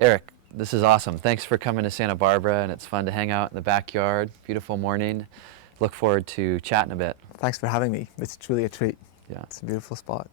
Erik, this is awesome. Thanks for coming to Santa Barbara, and it's fun to hang out in the backyard. Beautiful morning. Look forward to chatting a bit. Thanks for having me. It's truly a treat. Yeah. It's a beautiful spot.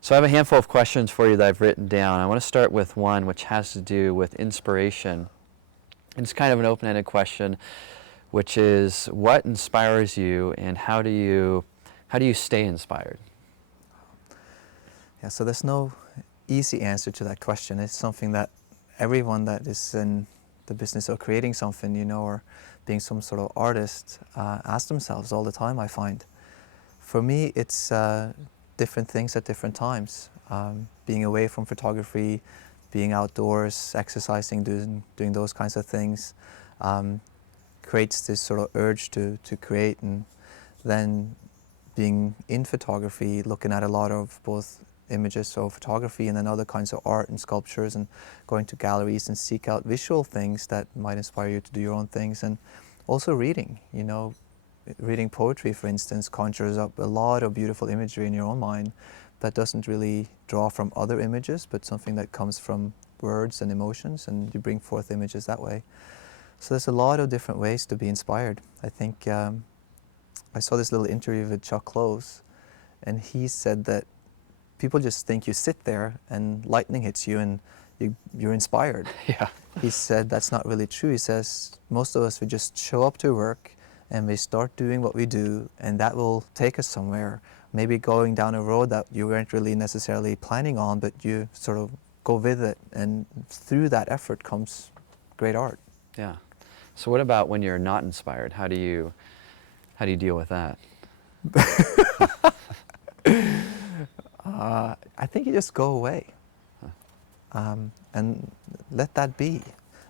So I have a handful of questions for you that I've written down. I want to start with one which has to do with inspiration. And it's kind of an open-ended question, which is what inspires you and how do you stay inspired? Yeah, so there's no easy answer to that question. It's something that everyone that is in the business of creating something, or being some sort of artist, ask themselves all the time, I find. For me, it's different things at different times. Being away from photography, being outdoors, exercising, doing those kinds of things, creates this sort of urge to create. And then being in photography, looking at a lot of both images of photography and then other kinds of art and sculptures, and going to galleries and seek out visual things that might inspire you to do your own things. And also reading, reading poetry, for instance, conjures up a lot of beautiful imagery in your own mind that doesn't really draw from other images, but something that comes from words and emotions, and you bring forth images that way. So there's a lot of different ways to be inspired. I think I saw this little interview with Chuck Close, and he said that people just think you sit there and lightning hits you and you're inspired. Yeah. He said that's not really true. He says most of us, we just show up to work and we start doing what we do, and that will take us somewhere. Maybe going down a road that you weren't really necessarily planning on, but you sort of go with it, and through that effort comes great art. Yeah. So what about when you're not inspired? How do you deal with that? I think you just go away and let that be.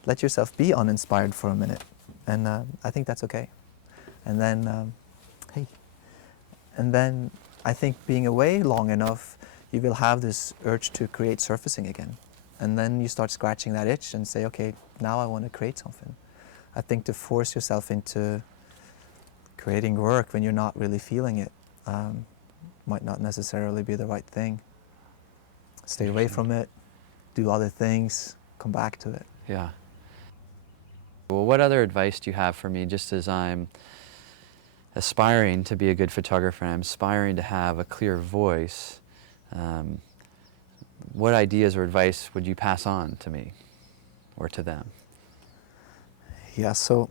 Let yourself be uninspired for a minute, and I think that's okay. And then, I think being away long enough, you will have this urge to create surfacing again. And then you start scratching that itch and say, okay, now I want to create something. I think to force yourself into creating work when you're not really feeling it might not necessarily be the right thing. Stay away from it, do other things, come back to it. Yeah. Well, what other advice do you have for me, just as I'm aspiring to be a good photographer, I'm aspiring to have a clear voice? What ideas or advice would you pass on to me or to them? Yeah, so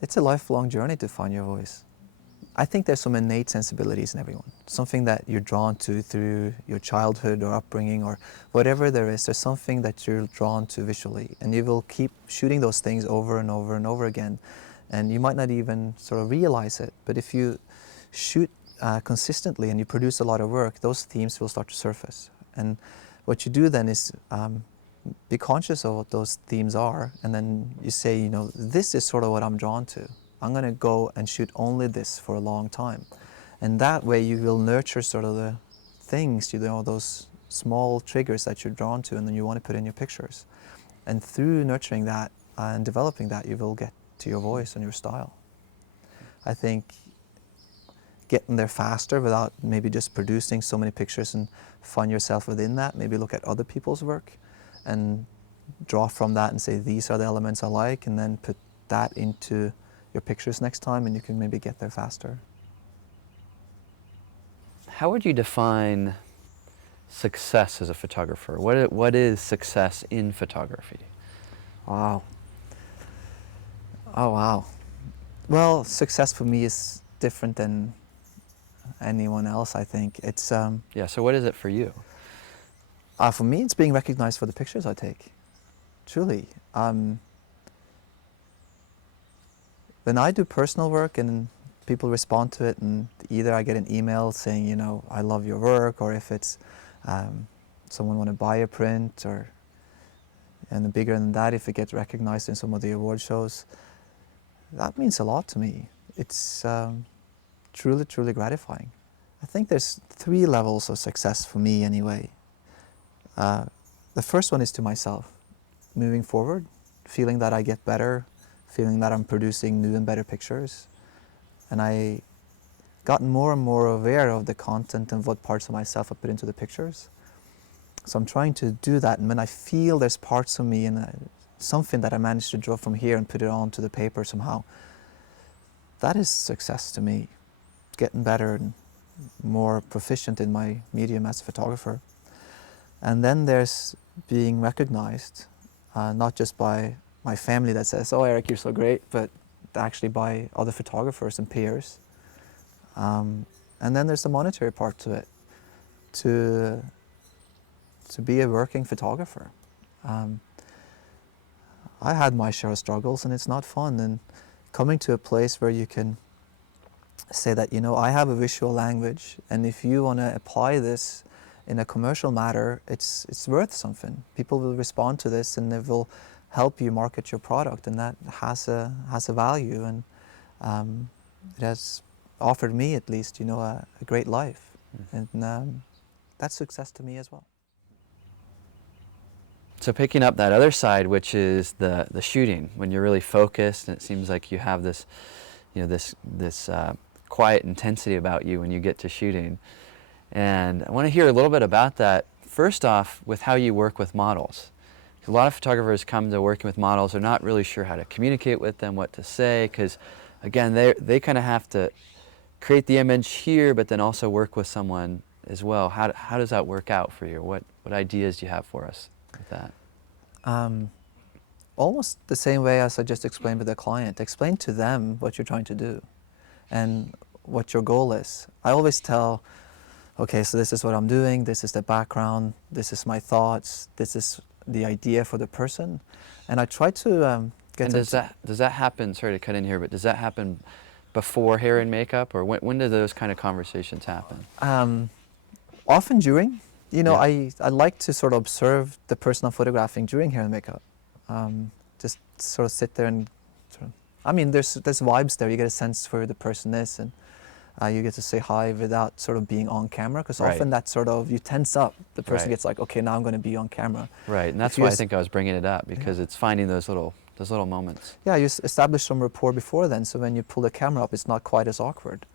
it's a lifelong journey to find your voice. I think there's some innate sensibilities in everyone, something that you're drawn to through your childhood or upbringing or whatever there is. There's something that you're drawn to visually, and you will keep shooting those things over and over and over again. And you might not even sort of realize it, but if you shoot consistently and you produce a lot of work, those themes will start to surface. And what you do then is be conscious of what those themes are, and then you say, this is sort of what I'm drawn to. I'm going to go and shoot only this for a long time. And that way you will nurture sort of the things, those small triggers that you're drawn to and then you want to put in your pictures. And through nurturing that and developing that, you will get to your voice and your style. I think getting there faster without maybe just producing so many pictures and find yourself within that, maybe look at other people's work and draw from that and say, these are the elements I like, and then put that into your pictures next time, and you can maybe get there faster. How would you define success as a photographer? What is success in photography? Wow. Oh, wow. Well, success for me is different than anyone else, I think. It's Yeah, so what is it for you? for me, it's being recognized for the pictures I take. Truly. When I do personal work and people respond to it, and either I get an email saying, I love your work, or if it's someone want to buy a print, and bigger than that, if it gets recognized in some of the award shows, that means a lot to me. It's truly, truly gratifying. I think there's 3 levels of success for me anyway. The first one is to myself, moving forward, feeling that I get better, feeling that I'm producing new and better pictures. And I gotten more and more aware of the content and what parts of myself I put into the pictures. So I'm trying to do that, and when I feel there's parts of me and something that I managed to draw from here and put it onto the paper somehow, that is success to me. Getting better and more proficient in my medium as a photographer. And then there's being recognized, not just by my family that says, "Oh, Erik, you're so great," but actually by other photographers and peers. And then there's the monetary part to it, to be a working photographer. I had my share of struggles, and it's not fun. And coming to a place where you can say that, you know, I have a visual language, and if you want to apply this in a commercial matter, it's worth something. People will respond to this, and it will help you market your product, and that has a value, and it has offered me, at least, you know, a great life, and that's success to me as well. So picking up that other side, which is the shooting, when you're really focused, and it seems like you have this, you know, this quiet intensity about you when you get to shooting. And I want to hear a little bit about that. First off, with how you work with models. A lot of photographers come to working with models, they're not really sure how to communicate with them, what to say, because again, they kind of have to create the image here, but then also work with someone as well. How does that work out for you? What ideas do you have for us with that? Almost the same way as I just explained with the client. Explain to them what you're trying to do and what your goal is. I always tell, okay, so this is what I'm doing, this is the background, this is my thoughts, this is the idea for the person, and I try to get And does that happen, sorry to cut in here, but does that happen before hair and makeup, or when do those kind of conversations happen? Often during. You know, Yeah. I like to sort of observe the person I'm photographing during hair and makeup. Just sort of sit there and sort of, I mean, there's vibes there. You get a sense for who the person is, and you get to say hi without sort of being on camera, because Right. often that sort of, you tense up. The person Right. gets like, okay, now I'm going to be on camera. Right, and that's If you why I es- think I was bringing it up, because it's finding those little moments. Yeah, you establish some rapport before then, so when you pull the camera up, it's not quite as awkward.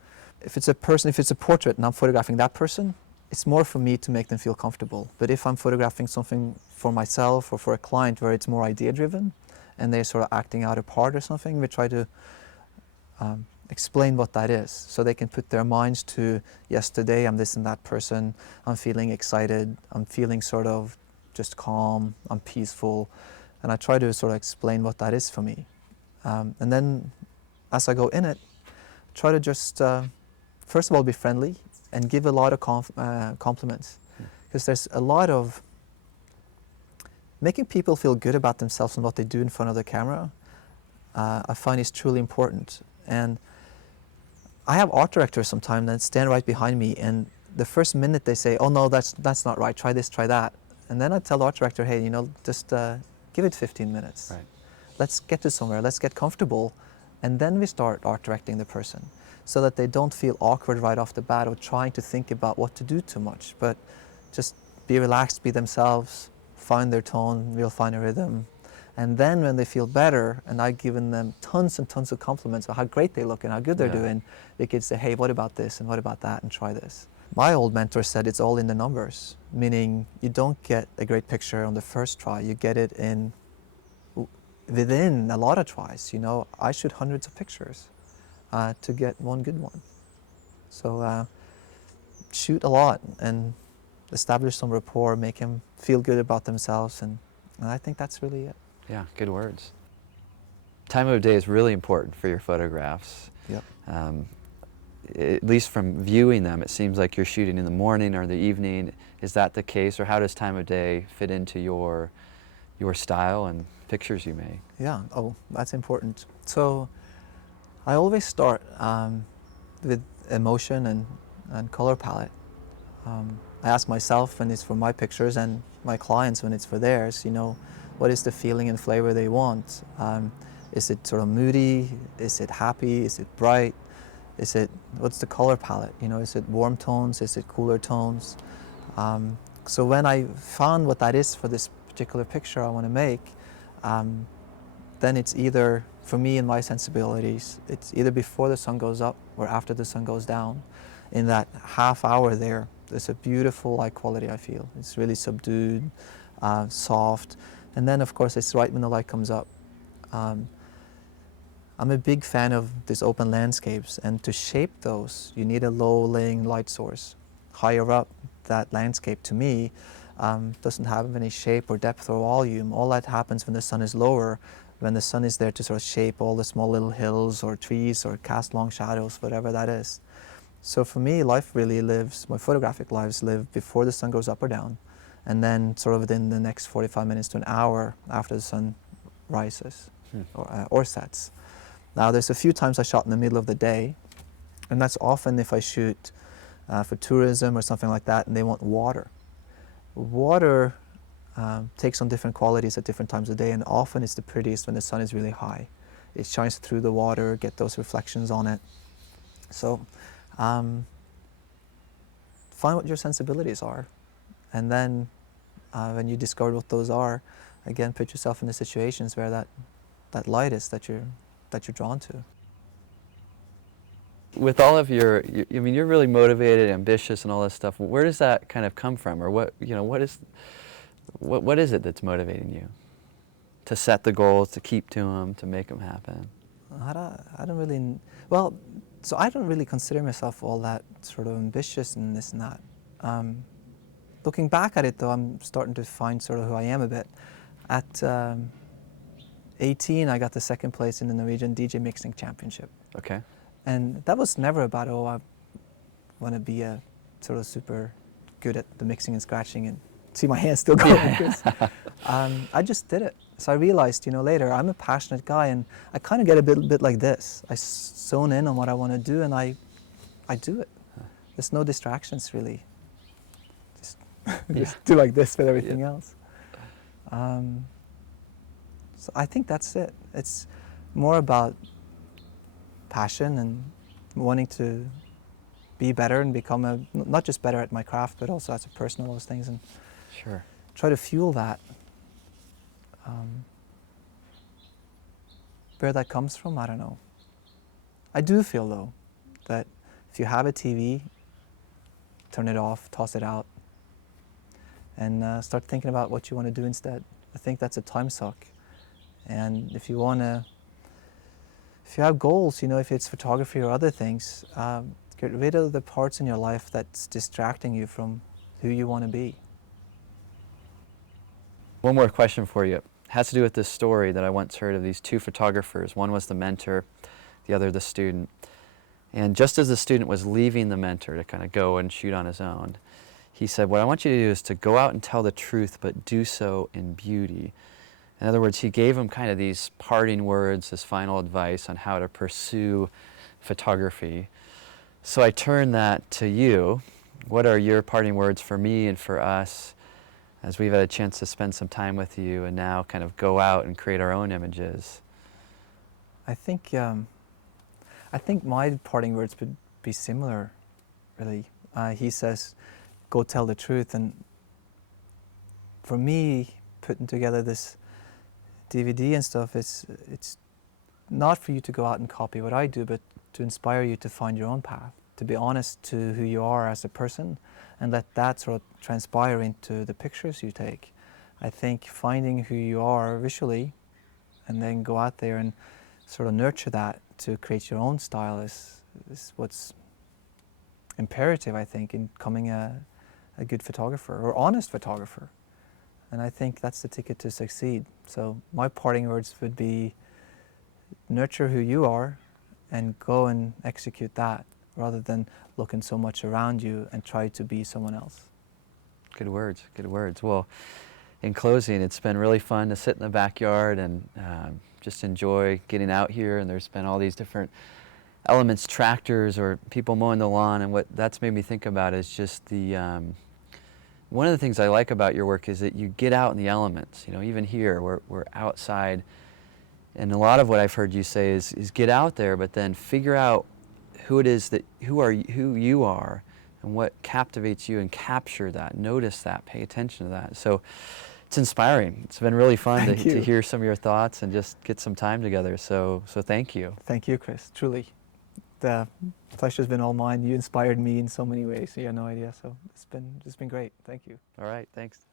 If it's a person, if it's a portrait and I'm photographing that person, it's more for me to make them feel comfortable. But if I'm photographing something for myself or for a client where it's more idea-driven and they're sort of acting out a part or something, we try to explain what that is, so they can put their minds to, yes, today I'm this and that person, I'm feeling excited, I'm feeling sort of just calm, I'm peaceful, and I try to sort of explain what that is for me. And then as I go in it, try to just, first of all, be friendly and give a lot of compliments, because there's a lot of making people feel good about themselves and what they do in front of the camera. I find is truly important. And I have art directors sometimes that stand right behind me, and the first minute they say, "Oh no, that's not right, try this, try that," and then I tell the art director, "Hey, you know, just give it 15 minutes. Right. Let's get to somewhere, let's get comfortable, and then we start art directing the person, so that they don't feel awkward right off the bat or trying to think about what to do too much, but just be relaxed, be themselves, find their tone, we'll find a rhythm." And then when they feel better, and I've given them tons and tons of compliments about how great they look and how good they're Yeah. doing, they can say, "Hey, what about this and what about that, and try this." My old mentor said it's all in the numbers, meaning you don't get a great picture on the first try, you get it within a lot of tries. You know, I shoot hundreds of pictures to get one good one. So shoot a lot and establish some rapport, make them feel good about themselves, and I think that's really it. Yeah, good words. Time of day is really important for your photographs. Yep. At least from viewing them, it seems like you're shooting in the morning or the evening. Is that the case, or how does time of day fit into your style and pictures you make? Yeah, oh, that's important. So I always start with emotion and color palette. I ask myself when it's for my pictures, and my clients when it's for theirs, you know, what is the feeling and flavor they want? Is it sort of moody? Is it happy? Is it bright? What's the color palette? You know, is it warm tones? Is it cooler tones? So when I found what that is for this particular picture I want to make, then it's either, for me and my sensibilities, it's either before the sun goes up or after the sun goes down. in that half hour there, there's a beautiful light quality, I feel. It's really subdued, soft. And then, of course, it's right when the light comes up. I'm a big fan of these open landscapes, and to shape those, you need a low-laying light source. Higher up, that landscape, to me, doesn't have any shape or depth or volume. All that happens when the sun is lower, when the sun is there to sort of shape all the small little hills or trees or cast long shadows, whatever that is. So for me, life really lives, my photographic lives live before the sun goes up or down, and then sort of within the next 45 minutes to an hour after the sun rises or sets. Now, there's a few times I shot in the middle of the day, and that's often if I shoot for tourism or something like that, and they want water. Water takes on different qualities at different times of day, and often it's the prettiest when the sun is really high. It shines through the water, get those reflections on it. So find what your sensibilities are, and then when you discover what those are, again, put yourself in the situations where that light is that you're drawn to. With all of your, I mean, you're really motivated, ambitious, and all this stuff. Where does that kind of come from, or what is it that's motivating you to set the goals, to keep to them, to make them happen? I don't really, well, so I don't really consider myself all that sort of ambitious and this and that. Looking back at it, though, I'm starting to find sort of who I am a bit. At 18, I got the second place in the Norwegian DJ Mixing Championship. Okay. And that was never about, oh, I want to be a sort of super good at the mixing and scratching and see my hands still going like this. I just did it. So I realized, later, I'm a passionate guy, and I kind of get a bit like this. I zone in on what I want to do, and I do it. There's no distractions, really. Just do like this with everything else. So I think that's it. It's more about passion and wanting to be better and become not just better at my craft, but also as a person, all those things, and sure, try to fuel that. Where that comes from, I don't know. I do feel, though, that if you have a TV, turn it off, toss it out, and start thinking about what you want to do instead. I think that's a time suck. And if you have goals, if it's photography or other things, get rid of the parts in your life that's distracting you from who you want to be. One more question for you. It has to do with this story that I once heard of these two photographers. One was the mentor, the other the student. And just as the student was leaving the mentor to kind of go and shoot on his own, he said, what I want you to do is to go out and tell the truth, but do so in beauty. In other words, he gave him kind of these parting words, this final advice on how to pursue photography. So I turn that to you. What are your parting words for me and for us as we've had a chance to spend some time with you and now kind of go out and create our own images? I think my parting words would be similar, really. He says, go tell the truth. And for me, putting together this DVD and stuff, it's not for you to go out and copy what I do, but to inspire you to find your own path, to be honest to who you are as a person, and let that sort of transpire into the pictures you take. I think finding who you are visually and then go out there and sort of nurture that to create your own style is what's imperative, I think, in becoming a good photographer or honest photographer. And I think that's the ticket to succeed. So my parting words would be nurture who you are and go and execute that rather than looking so much around you and try to be someone else. Good words, good words. Well, in closing, it's been really fun to sit in the backyard and just enjoy getting out here, and there's been all these different elements, tractors or people mowing the lawn, and what that's made me think about is just the one of the things I like about your work is that you get out in the elements. Even here, we're outside, and a lot of what I've heard you say is get out there, but then figure out who it is who you are, and what captivates you, and capture that, notice that, pay attention to that. So it's inspiring. It's been really fun to hear some of your thoughts and just get some time together. So thank you. Thank you, Chris. Truly. the pleasure's been all mine. You inspired me in so many ways. You have no idea. So it's been great. Thank you. All right, thanks.